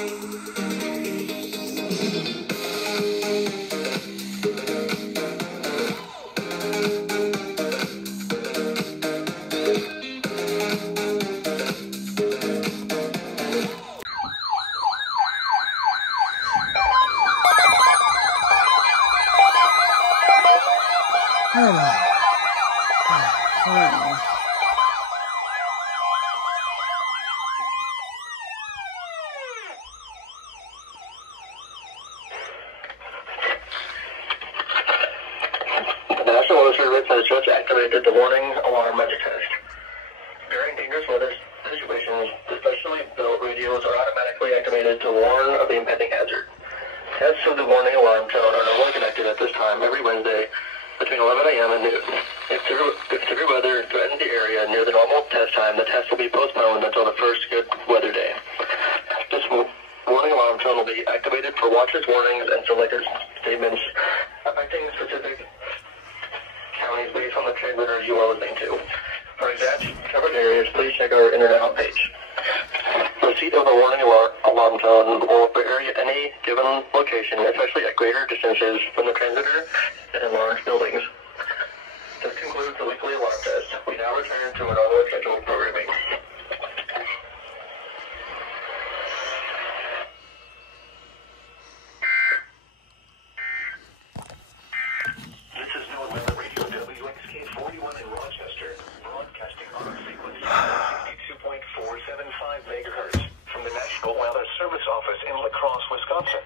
The National Weather Service has just activated the warning alarm magic test. During dangerous weather situations, the specially built radios are automatically activated to warn of the impending hazard. Tests of the warning alarm tone are normally connected at this time every Wednesday between 11 a.m. and noon. If severe weather threatens the area near the normal test time, the test will be postponed until the first good weather day. This warning alarm tone will be activated for watches, warnings, and selected statements affecting specific counties based on the transmitter you are listening to. For exact covered areas, please check our internet homepage. Receipt of the warning alarm tone will vary at any given location, especially at greater distances from the transmitter and in large buildings. This concludes the weekly alarm test. We now return to our normal scheduled programming. This is New Weather Radio WXK41 in Rochester, broadcasting on a frequency of 62.475 megahertz from the National Weather Service office in La Crosse, Wisconsin.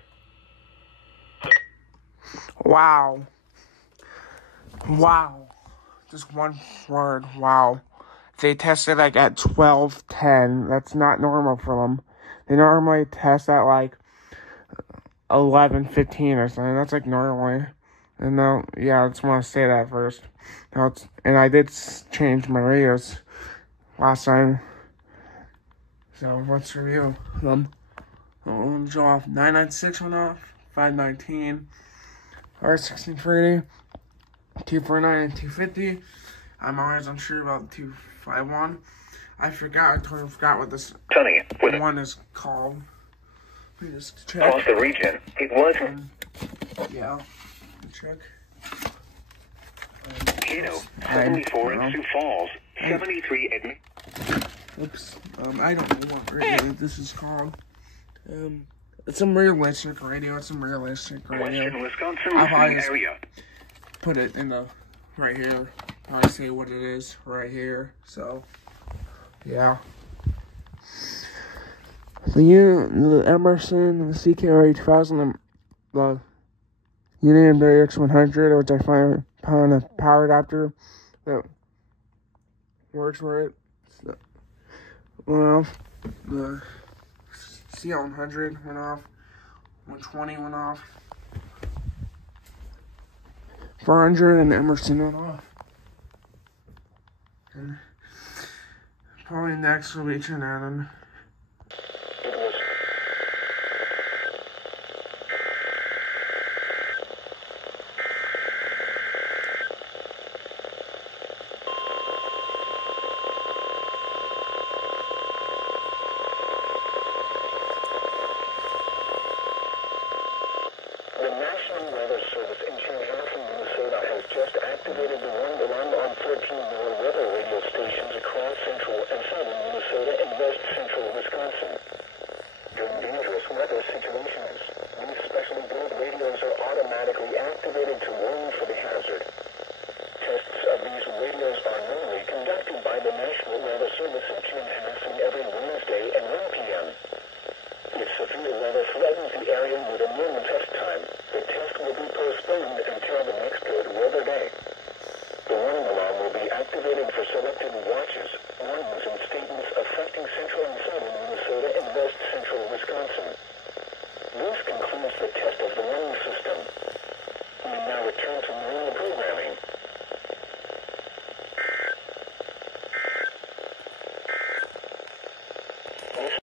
Wow. Wow. Just one word, wow. They tested like at 12:10. That's not normal for them. They normally test at like 11:15 or something. That's like normally. And now, yeah, I just want to say that first. And I did change my radios last time. So let's review them. Show off. 996 went off. 519. R1630. 249 and 250. I'm always unsure about 251. I totally forgot what this one is called. Let me just check. Across the region, it was. Yeah. Check. Kano, 74 in Sioux Falls, 73 at... Oops. I don't know what radio this is called. It's some realistic radio. It's some realistic radio. Western Wisconsin area. Put it in the right here. I say what it is right here. So, yeah. The Emerson, the CKRA 2000, the Union WX100, which I found a power adapter that works for it. So, went off. The CL100 went off. 120 went off. 400 and Emerson went off. And probably next will be Trinidad. The National Weather Service in Chanhassen, Minnesota has just activated the warning alarm on 14 more weather radio stations across central and southern Minnesota and west central Wisconsin. During dangerous weather situations, these specially built radios are automatically activated to warn for the hazard. Tests of these radios are normally conducted by the National Weather Service in Chanhassen every Wednesday at 1 p.m. If severe weather threatens the area with a normal test time, the test will be postponed until the next good weather day. The warning alarm will be activated for selected watches, warnings,